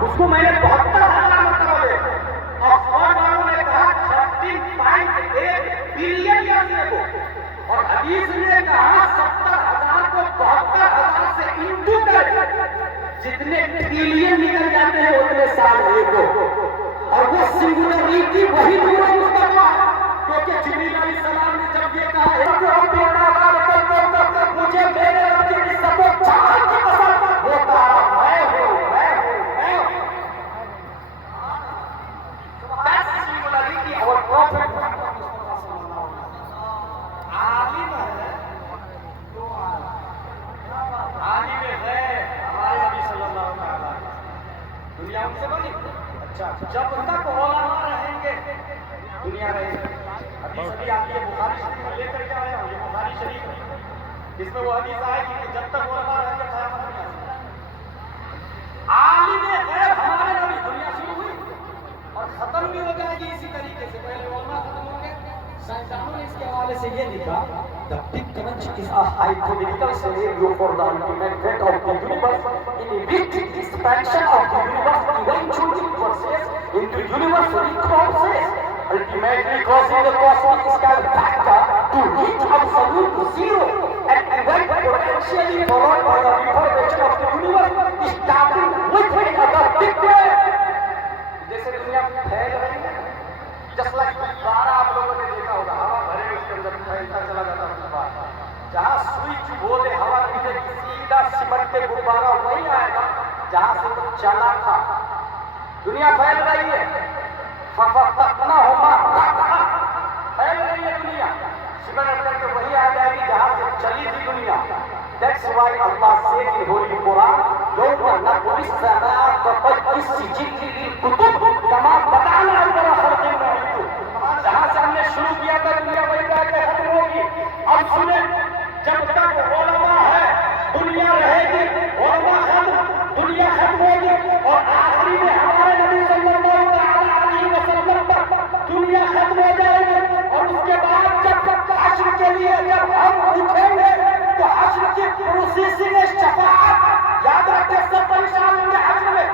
اس کو میں نے 72,000 مرتبہ دیکھا۔ آکسفورڈ والوں نے کہا 13.8 بلین ایئرز اگو، اور حدیث نے کہا 70,000 کو 72,000 سے انٹو کر جتنے بلین نکل جاتے ہیں اتنے سال ایک ہو، اور وہ سنگولرٹی وہی نور مصطفیٰ، کیونکہ جبریل علیہ السلام نے جب یہ کہا مجھے میرے رب کی عزت و جلال کی قسم، وہ کہا میں ہوں میں ہوں میں ہوں۔ That's singularity our prophet عالم ہے تو عالم غیب ہمارے نبی صلی اللہ علیہ وسلم، دنیا ان سے بنی۔ اچھا جب تک علماء رہیں گے دنیا رہے گی۔ حدیث ابھی آتی ہے بخاری شریف میں لے کر کے آیا ہوں، یہ بخاری شریف ہے، جس میں وہ حدیث آئے گی کہ جب تک علماء رہیں گے قیامت نہیں آئے گی۔ عالم غیب ہمارے نبی، دنیا شروع ہوئی اور ختم بھی ہو جائے گی اسی طریقے سے، پہلے علماء ختم ہوں گے۔ سائنسدانوں نے اس کے حوالے سے یہ لکھا The Big Crunch is a hypothetical scenario for the ultimate fate of the universe in which the expansion of the universe eventually processes into universally crosses, ultimately causing the cosmic scale factor to reach absolute zero and event potentially followed by the reformation of the universe starting with another big bang۔ جیسے دنیا پھیل رہی ہے، جس like غبارہ آپ لوگوں نے دیکھا ہوگا، ہوا بھرے اس کے اندر پھیلتا چلا جاتا ہے غبارہ، جہاں سوئچ بولے ہوا نکلے گی سیدھا سمٹ کے غبارہ وہی آئے گا جہاں سے وہ چلا تھا۔ دنیا پھیل رہی ہے، فَفَتَقْنَاهُمَا رَتْقًا، پھیل رہی ہے دنیا، سمٹ کر کے وہی آ جائے گی جہاں سے چلی تھی دنیا۔ That's why Allah said in Holy Quran يَوْمَ نَطْوِي السَّمَاءَ كَطَيِّ السِّجِلِّ لِلْكُتُبِ كَمَا بَدَأْنَا أَوَّلَ خَلْقٍ نُعِيدُهُ، جہاں سے ہم نے شروع کیا تھا دنیا وہی جا کے ختم ہوگی۔ اب سنیں، جب تک علماء ہے دنیا رہے گی، علماء ختم دنیا ختم ہوگی، اور آخری میں ہمارے نبی صلی اللہ علیہ وسلم پر دنیا ختم ہو جائے گی، اور اس کے بعد جب حشر کے لیے جب ہم اٹھیں گے تو حشر کی پروسیسنگ شفاعت، یاد رکھے سب پریشان ہوں گے حشر میں،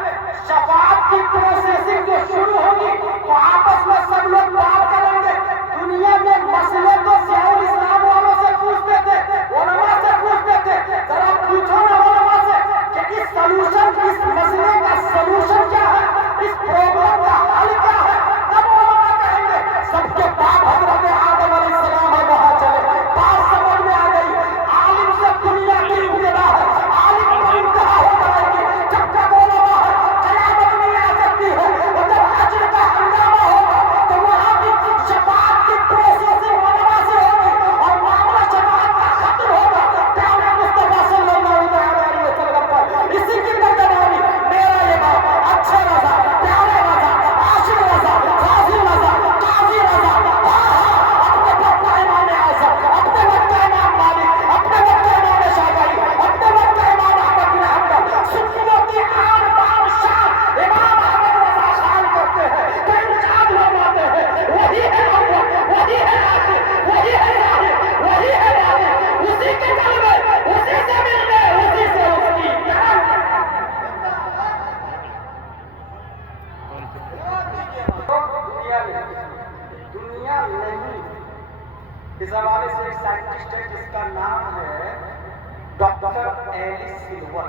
شفاعت کی پروسیسنگ جو شروع ہوگی تو آپس میں سب لوگ بات کریں گے۔ دنیا میں مسئلے تو ضیاء الاسلام والوں سے پوچھتے تھے، علماء سے پوچھتے تھے، ذرا پوچھو نا علماء سے کہ اس سلوشن، اس مسئلے کا سلوشن کیا ہے، اس پرابلم کا حل کیا ہے، تب علماء کہیں گے۔ سب کے باپ حضرت آدم علیہ السلام ہے، وہاں چلے، بات سمجھ میں آ گئی، عالم سے دنیا کی ابتدا ہے، عالم پر انتہا ہو جائے گی، جب تک علماء ہے قیامت نہیں آ سکتی ہے، اور جب حشر کا ہنگامہ ہوگا تو وہاں بھی شفاعت کی پروسیسنگ علماء سے ہوگی، اور معاملہ شفاعت کا ختم ہوگا پیارے مصطفیٰ صلی اللہ علیہ وسلم پر۔ اسی کی نگرانی میرا یہ باپ، اچھے رضا، پیارے رضا، عاشق رضا، غازی رضا، قاضی رضا، اپنے وقت کا امام اعظم، اپنے وقت کا امام مالک، اپنے وقت کا امام شافعی، اپنے وقت کا امام احمد بن حنبل، سنیوں کی آن بان شان امام احمد رضا خان کرتے ہیں، تو انقلاب فرماتے ہیں، وہی ہے اول، وہی ہے آخر، وہی ہے ظاہر، وہی ہے باطن، اسی کے جلوے، اسی سے ملنے، اسی سے اس کی جان۔ دنیا نہیں، اس حوالے سے ایک سائنٹسٹ ہے جس کا نام ہے ڈاکٹر ایلس سلور،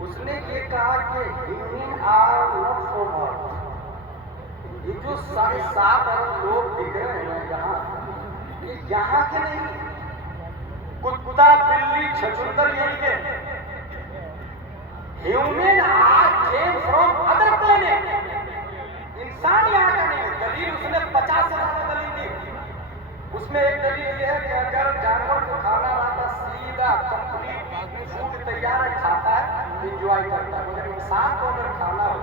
اس نے یہ کہا کہ ہیومن آر ناٹ فار ارتھ، یہ جو 7.5 ارب لوگ دکھ رہے ہیں یہاں، یہ یہاں کے نہیں، کتا بلی چھچندر یہی کے، human are came from other planet, انسان یہاں کا نہیں ہے۔ دلیل اس نے 50 سے زیادہ دلیل دی، اس میں ایک دلیل یہ ہے کہ اگر جانور کو کھانا رہتا سیدھا کمپلیٹ فوڈ تیار ہے کھاتا ہے، انجوائے کرتا ہے، مگر انسان کو اگر کھانا ہو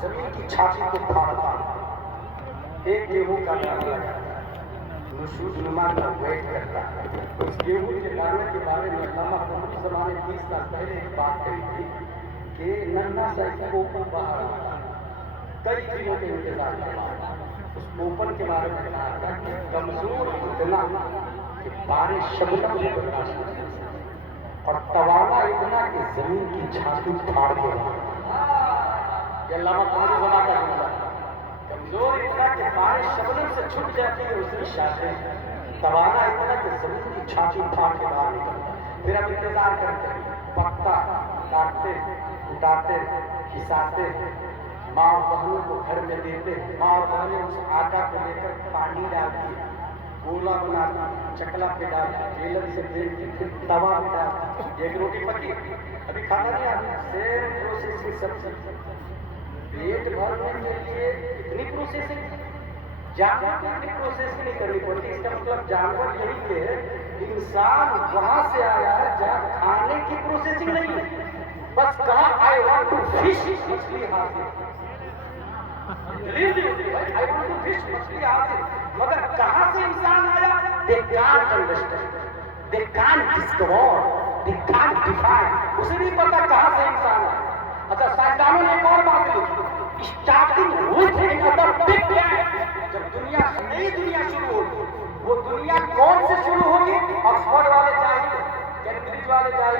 زمین کی چھاتی کو پھاڑتا ہے، ایک گیہوں کا دانہ لگاتا ہے، نشوز نما کا ویٹ کرتا ہے۔ اس گیہوں کے دانے کے بارے میں علامہ فروغ زمانے 30 سال پہلے ایک بات کہی تھی کہ ننھا سا کوپن باہر آتا ہے، کئی دنوں کے انتظار کے بعد اس کوپن کے بارے میں کہا تھا کہ کمزور اتنا کہ بارش شبنم سے برداشت نہیں، اور توانا اتنا کہ زمین کی چھاتی پھاڑ دے گا۔ علامہ قمر زمان کا جملہ کمزور اتنا کہ بارش شبنم سے چھٹ جاتی ہے اس کی شاخیں، توانا اتنا کہ زمین کی چھاتی پھاڑ کے باہر نکلتا ہے۔ پھر ہم انتظار کرتے ہیں، پکتا کاٹتے اٹاتے کھساتے، ماں بہنوں کو گھر میں دیتے، ماں بہنیں اس آٹا کو لے کر پانی ڈالتی، گولا بناتی، چکلا پہ ڈالتی، بیلن سے بیلتی، پھر توا پہ ڈالتی، ایک روٹی پکی ابھی کھانا نہیں آتی، سیم پروسیسنگ سب پیٹ بھرنے کے لیے اتنی پروسیسنگ، جانور کو اتنی پروسیسنگ نہیں کرنی پڑتی۔ اس کا مطلب جانور یہی ہے، انسان وہاں سے آیا ہے جہاں کھانے کی پروسیسنگ نہیں ہے، بس کہا آئی وانٹ ٹو فش، مچھلی حاصل، آئی وانٹ ٹو فش، مچھلی حاصل، مگر کہاں سے انسان آیا؟ they can't understand, they can't discover, they can't define، اسے نہیں پتا کہاں سے انسان آیا۔ اچھا سائنسدانوں نے ایک اور بات لکھی، starting with another big bang، جب دنیا نئی دنیا شروع ہوگی، وہ دنیا کون سے شروع ہوگی؟ آکسفورڈ والے جاہل، کیمبرج والے جاہل،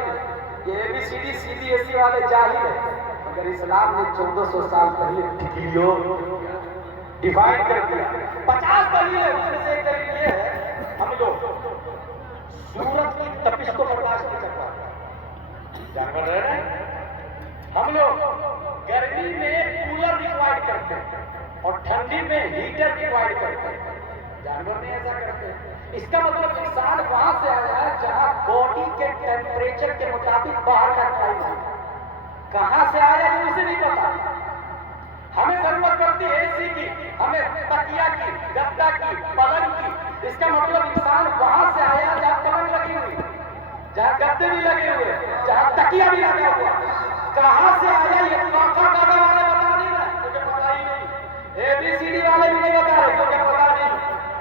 یہ ABCD والے جاہل ہیں، مگر اسلام نے 1400 سال پہلے ڈیفائن کر دیا۔ 50 دلیل ہے، اس میں سے ایک دلیل یہ ہے، ہم لوگ سورج کی تپش کو برداشت نہیں کر پاتے، جانور رہ رہے ہیں، ہم لوگ گرمی میں کولر ریکوائر کرتے ہیں اور ٹھنڈی میں ہیٹر ریکوائر کرتے ہیں، جانور نہیں ایسا کرتے۔ اس کا مطلب انسان وہاں سے آیا ہے جہاں باڈی کے ٹیمپریچر کے مطابق باہر کا ٹائم ہے، کہاں سے آیا یہ اسے نہیں پتا۔ ہمیں ضرورت پڑتی ہے اے سی کی، ہمیں تکیا کی، گدا کی، پلنگ کی، اس کا مطلب انسان وہاں سے آیا جہاں پلنگ لگی ہوئی، جہاں گدے بھی لگے ہوئے، جہاں تکیا بھی لگا ہوا، کہاں سے آیا یہ کاکا دادا والے بتا نہیں رہے، مجھے پتا ہی نہیں، ABCD والے بھی نہیں بتا رہے، مجھے پتا نہیں۔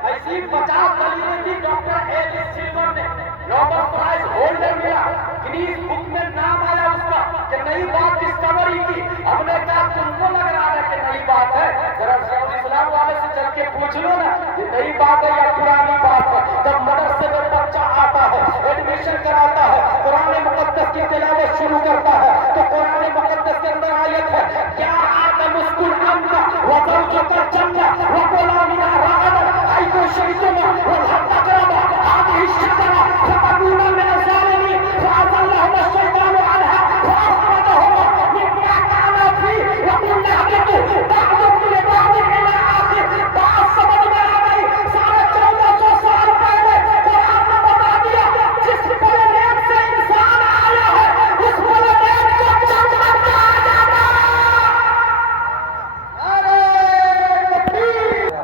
ایسی 50 دلیلیں تھی، ڈاکٹر A.J. سلور نے نوبل پرائز ہولڈر ملا، گنیز بک میں نام آیا اس کا کہ نئی بات ڈسکوری کی۔ ہم نے کہا تم کو لگ رہا ہے کہ نئی بات ہے، ذرا شیخ الاسلام والے سے چل کے پوچھ لو نا یہ نئی بات ہے یا پرانی بات ہے۔ جب مدرسے میں بچہ آتا ہے، ایڈمیشن کراتا ہے، قرآن مقدس کی تلاوت شروع کرتا ہے تو قرآن مقدس کے اندر آیت ہے کیا آدم اسکن انت وزوجک الجنہ وکلا منہا رغدا حیث شئتما ولا تقربا هذه الشجرة فتكونا من الظالمين فأزلهما الشيطان عنها فأخرجهما مما كانا فيه وقلنا اهبطوا بعضكم لبعض إلى آخر فعصبت ما عليه سارے 1400 سال پہلے قرآن نے بتا دیا جس پلانیٹ سے انسان آیا ہے اس پلانیٹ کو چندر کہا جاتا ہے۔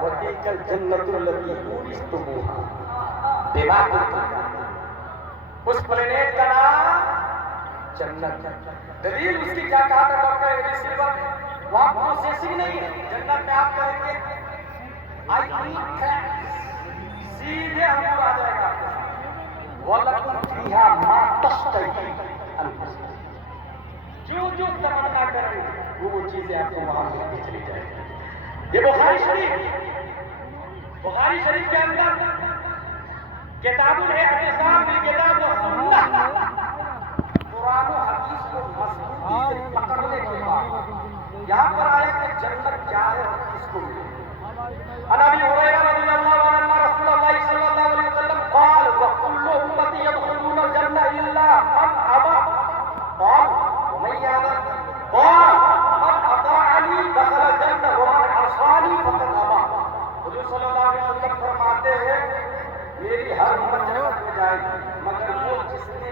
وَتِلْكَ الْجَنَّةُ الَّتِي أُورِثْتُمُوهَا بِمَا كُنتُمْ تَعْمَلُونَ، اس پلانیٹ کا نام جنت ہے۔ دلیل اس کی کیا کہا تھا ڈاکٹر A.J. سلور نے؟ وہاں پروسیسنگ نہیں ہے، جنت میں آپ کہیں گے آئی ایٹ کریکس، سیدھے انگور آ جائے گا، وَلَكُمْ فِيهَا مَا تَشْتَهِي أَنفُسُكُمْ، جو تمنا کریں گے وہ چیزیں آپ کو وہاں ملتی چلی جائیں گی۔ یہ بخاری شریف کے اندر کتاب الاعتصام بالکتاب والسنہ، قرآن و حدیث کو مضبوطی سے پکڑنے کے بعد یہاں پر آیا کہ جنت کیا ہے اور کس کو ملے۔ عن ابی ہریرہ رضی اللہ عنہ ان رسول اللہ صلی اللہ علیہ وسلم قال وكل امتی يدخلون الجنہ الا من ابى قال ومن يأبى قال من اطاعنی دخل الجنہ ومن عصانی فقد ابى۔ حضور صلی اللہ علیہ وسلم فرماتے ہیں میری ہر امت جنت میں جائے گی مگر وہ جس نے